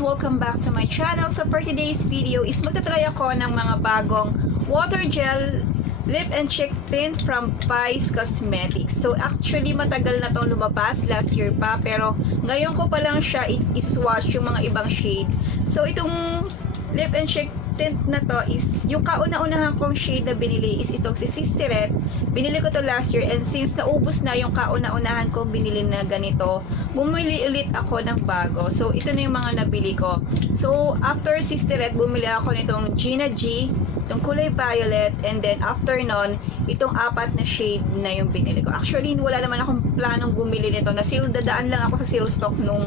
Welcome back to my channel. So for today's video is magtatry ako ng mga bagong water gel lip and cheek tint from PESOS Cosmetics. So actually matagal na tong lumabas, last year pa, pero ngayon ko pa lang siya i-swatch yung mga ibang shade. So itong lip and cheek tint na to is yung kauna-unahan kong shade na binili is itong si Sister. Binili ko to last year, and since naubos na yung kauna-unahan kong binili na ganito, bumili ulit ako ng bago. So ito na yung mga nabili ko. So after Sister, bumili ako nitong Gina G, itong kulay violet, and then after nun, itong apat na shade na yung binili ko. Actually wala naman akong planong bumili nito, na sale, dadaan lang ako sa sale stock nung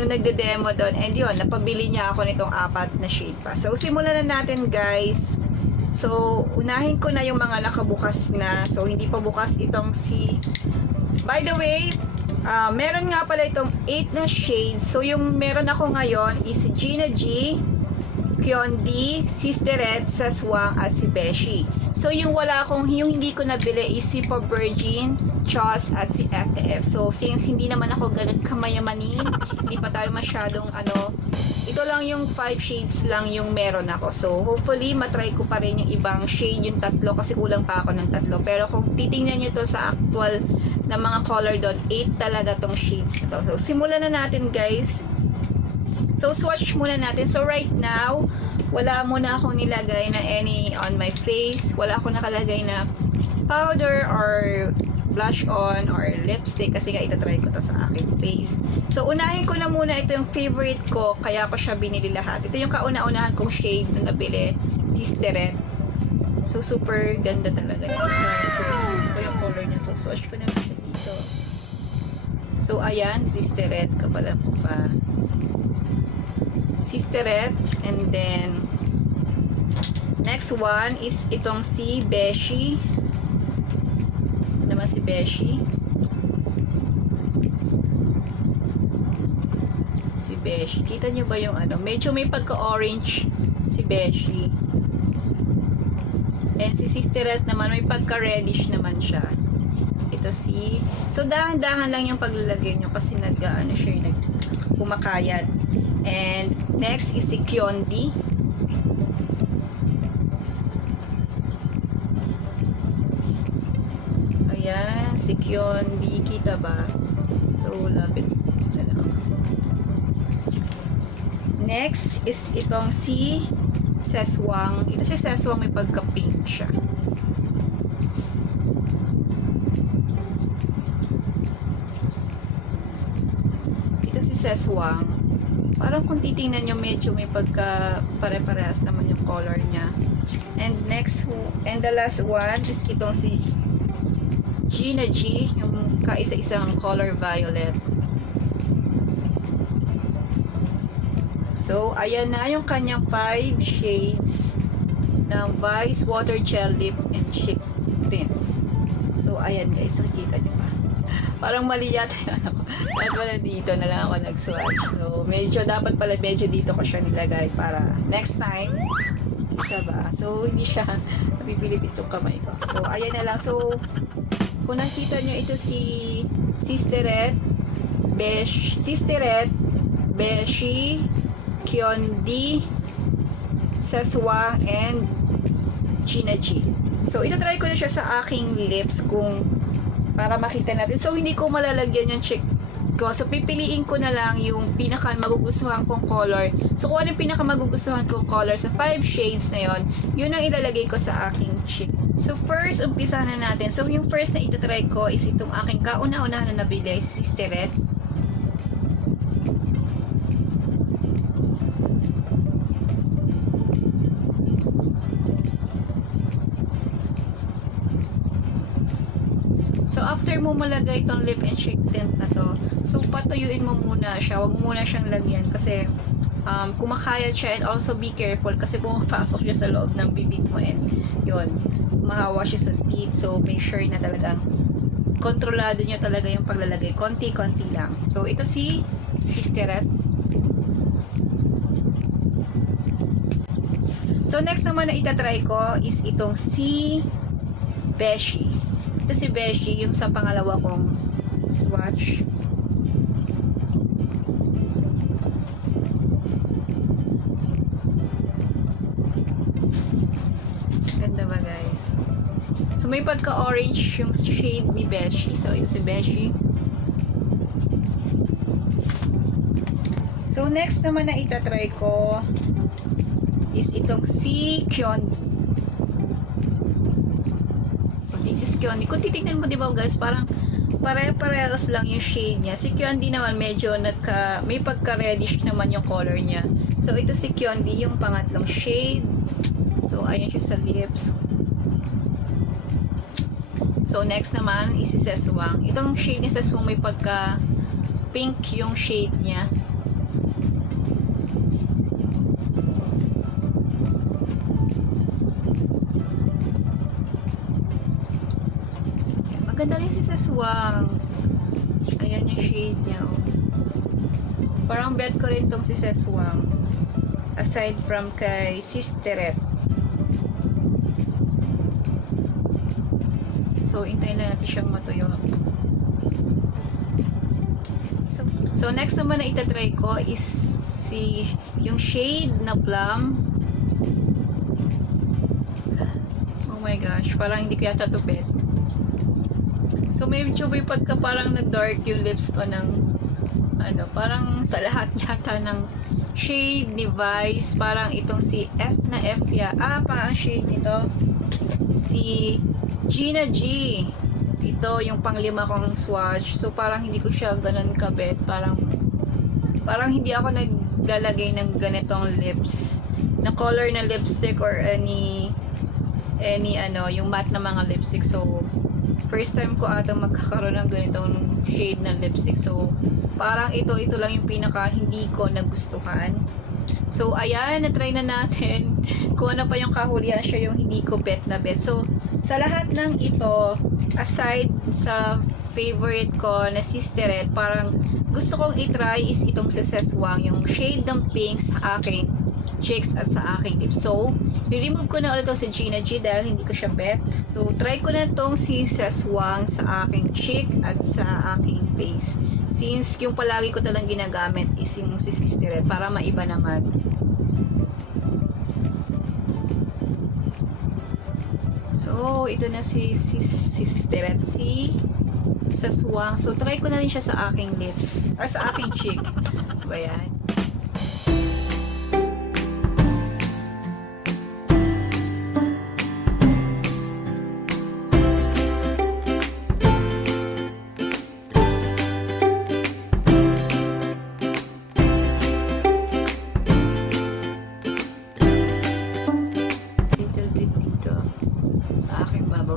nagde-demo doon, and yun, napabili niya ako nitong apat na shade pa. So simulan na natin, guys. So unahin ko na yung mga nakabukas na. So hindi pa bukas itong si, by the way, meron nga pala itong 8 na shades. So yung meron ako ngayon is Gina G, Kyondi, Sisteret, Saswang, at si Beshi. So yung wala akong, yung hindi ko nabili is si Pa Virgin, Chos, at si FTF. So since hindi naman ako ganun kamayamanin, hindi pa tayo masyadong ito lang yung 5 shades lang yung meron ako. So hopefully matry ko pa rin yung ibang shade, yung tatlo, kasi kulang pa ako ng tatlo. Pero kung titingnan nyo to sa actual na mga color doon, 8 talaga tong shades na to. So simulan na natin, guys. So swatch muna natin. So right now, wala muna akong nilagay na any on my face. Wala akong nakalagay na powder or blush on or lipstick, kasi nga itatry ko to sa aking face. So unahin ko na muna ito yung favorite ko, kaya ko siya binili lahat. Ito yung kauna-unahan kong shade na nabili, Sister. So super ganda talaga niya. So gusto ko yung color niya. So swatch ko na siya dito. So ayan, Sister, kapalan ko pa. Sister, and then next one is itong si Beshi. Naman si Beshi. Si Beshi. Kita nyo ba yung medyo may pagka-orange si Beshi. And si Sister naman may pagka-reddish naman siya. Ito si, so dahan-dahan lang yung paglalagay nyo, kasi siya yung kumakayat. And next is si Kyondi. Ayan, si Kyondi, kita ba? So lapit na lang. Next is itong si Saswang. Ito si Saswang, may pagka-pink siya. Ito si Saswang. Parang kung titingnan nyo, medyo may pagka pare-parehas naman yung color niya. And next, and the last one is itong si Gina G, yung kaisa-isang color violet. So ayan na yung kanyang 5 shades ng Vice Water Gel Lip and Cheek Tint. So ayan, guys, nakikita nyo ba? Parang mali yata yung ko. Dapat pala dito na lang ako nag-swatch. So medyo dapat pala dito ko siya nilagay para next time isa ba. So hindi siya napipilit itong kamay ko. So ayan na lang. So kung nakita nyo, ito si Sister, Beshi, Kyondi, Saswang, and Gina G. So itatry ko na siya sa aking lips para makita natin. So hindi ko malalagyan yung cheek ko. So pipiliin ko na lang yung pinaka magugustuhan kong color. So kung ano yung pinaka magugustuhan kong color sa 5 shades na yon, yun ang ilalagay ko sa aking cheek. So first, umpisa na natin. So yung first na itatry ko is itong aking kauna-unahan na nabili, si Sister. So after mo malagay itong lip and cheek tint na to, so patuyuin mo muna siya. Huwag mo muna siyang lagyan kasi kumakayat siya, and also be careful kasi pumapasok siya sa loob ng bibig mo, and yun, mahawa siya sa teeth. So make sure na talagang kontrolado nyo talaga yung paglalagay, konti-konti lang. So ito si Sister. So, next naman na itatry ko is itong si Beshi. Ito si Beshi, yung sa pangalawa kong swatch. Ganda ba, guys? So, may pagka-orange yung shade ni Beshi. So, ito si Beshi. So, next naman na itatry ko is itong si Kyondi. This is Kyondi. Kung titignan mo, di ba, guys, parang pare-parehas lang yung shade niya. Si Kyondi naman medyo may pagka-reddish naman yung color niya. So, ito si Kyondi, yung pangatlong shade. So, ayan siya sa lips. So, next naman is si Seswang. Itong shade ni Seswang may pagka-pink yung shade niya. Maganda rin si Seswang. Ayan yung shade niya. Oh. Parang bet ko rin tong si Seswang. Aside from kay Sisteret. So, hintayin na natin siyang matuyo. So next naman na itatry ko is yung shade na plum. Oh my gosh, parang hindi ko yata ito bet. So, medyo may pagka parang nag-dark yung lips ko ng parang sa lahat yata ng shade ni Vice. Parang itong si F na F ya. Parang shade nito. Si Gina G. Ito yung panglima kong swatch. So, parang hindi ko siya ganun kabet. Parang hindi ako naglalagay ng ganitong lips. Na color na lipstick or any yung matte na mga lipstick. So, first time ko atang magkakaroon ng ganitong shade ng lipstick. So, parang ito lang yung pinaka hindi ko nagustuhan. So, ayan, na-try na natin. Kung ano pa yung kahulihan, siya yung hindi ko bet na bet. So, sa lahat ng ito, aside sa favorite ko na Sisteret, parang gusto kong i-try is itong si Seswang, yung shade ng pink sa aking cheeks at sa aking lips. So, i-remove ko na ulit itong si Gina G dahil hindi ko siya bet. So, try ko na itong si Seswang sa aking cheek at sa aking face. Since yung palagi ko talang ginagamit is yung si Sisteret para maiba naman. So, ito na si Sisteret, si Seswang. So, try ko na rin siya sa aking lips, sa aking cheek. Ayan.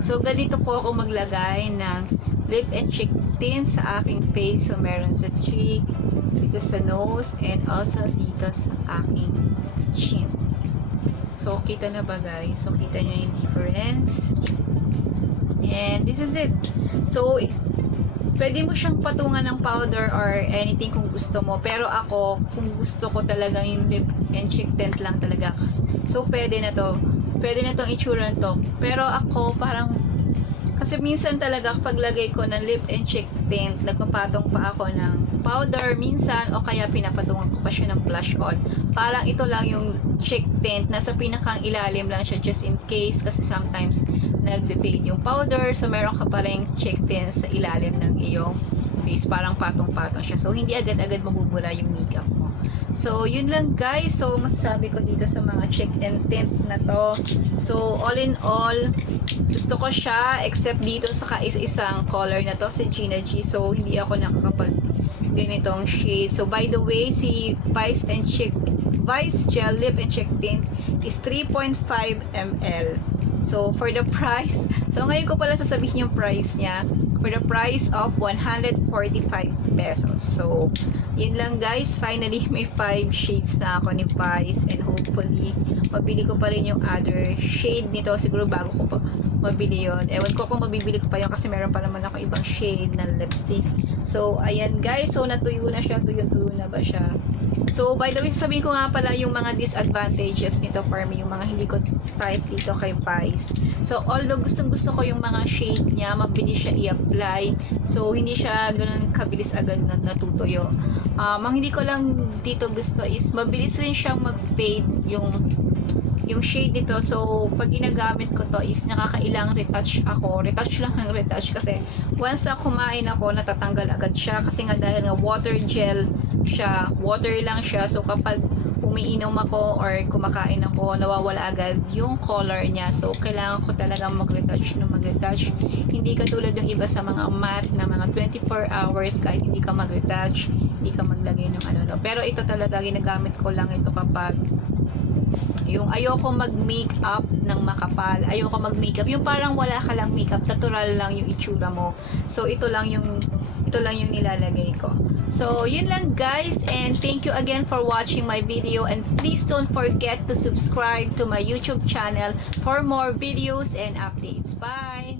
So, ganito po ako maglagay ng lip and cheek tint sa aking face. So, meron sa cheek, dito sa nose, and also dito sa aking chin. So, kita na ba, guys? So, kita nyo yung difference. And this is it. So, pwede mo siyang patungan ng powder or anything kung gusto mo. Pero ako, kung gusto ko talaga yung lip and cheek tint lang talaga. So, pwede na to. Pwede na itong itsura to. Pero ako, parang, kasi minsan talaga kapag lagay ko ng lip and cheek tint, nagpapatong pa ako ng powder minsan, o kaya pinapatungan ko pa siya ng blush on. Parang ito lang yung cheek tint, nasa pinakang ilalim lang siya just in case, kasi sometimes nag-fade yung powder, so meron ka pa rin cheek tint sa ilalim ng iyong face, parang patong-patong siya. So, hindi agad-agad mabubura yung makeup mo. So, yun lang, guys. So, masasabi ko dito sa mga cheek and tint na to. So, all in all, gusto ko siya, except dito sa kais-isang color na to, si Gina G. So, hindi ako nakakapag ganitong shade. So, by the way, si Vice Gel Lip and Cheek Tint is 3.5 ml. So, for the price, so ngayon ko pala sasabihin yung price niya, for the price of 145 pesos. So, yun lang, guys. Finally, may 5 shades na ako ni Vice, and hopefully, mabili ko pa rin yung other shade nito. Siguro bago mabili yon. Ewan ko kung mabibili ko pa yun kasi meron pa naman ako ibang shade ng lipstick. So, ayan guys. So, natuyo na siya. Tuyo-tuyo na ba siya? So, by the way, sabihin ko nga pala yung mga disadvantages nito for me. Yung mga hindi ko type dito kay Vice. So, although gustong-gusto ko yung mga shade niya, mabilis siya i-apply. So, hindi siya ganun kabilis agad na natutuyo. Ang hindi ko lang dito gusto is mabilis rin siyang mag-fade yung shade nito. So, pag ginagamit ko to is nakakailang retouch ako. Retouch lang ng retouch kasi once na kumain ako, natatanggal agad siya. Kasi nga dahil nga water gel siya, water lang siya. So, kapag umiinom ako or kumakain ako, nawawala agad yung color niya. So, kailangan ko talagang mag-retouch na mag-retouch. Hindi katulad yung iba sa mga matte na mga 24 hours kahit hindi ka mag-retouch, hindi ka maglagay ng ano. Pero ito talaga, ginagamit ko lang ito kapag yung ayoko mag-makeup ng makapal. Ayoko mag-makeup. Yung parang wala ka lang makeup, natural lang yung itsura mo. So, ito lang yung nilalagay ko. So, yun lang guys. And thank you again for watching my video. And please don't forget to subscribe to my YouTube channel for more videos and updates. Bye!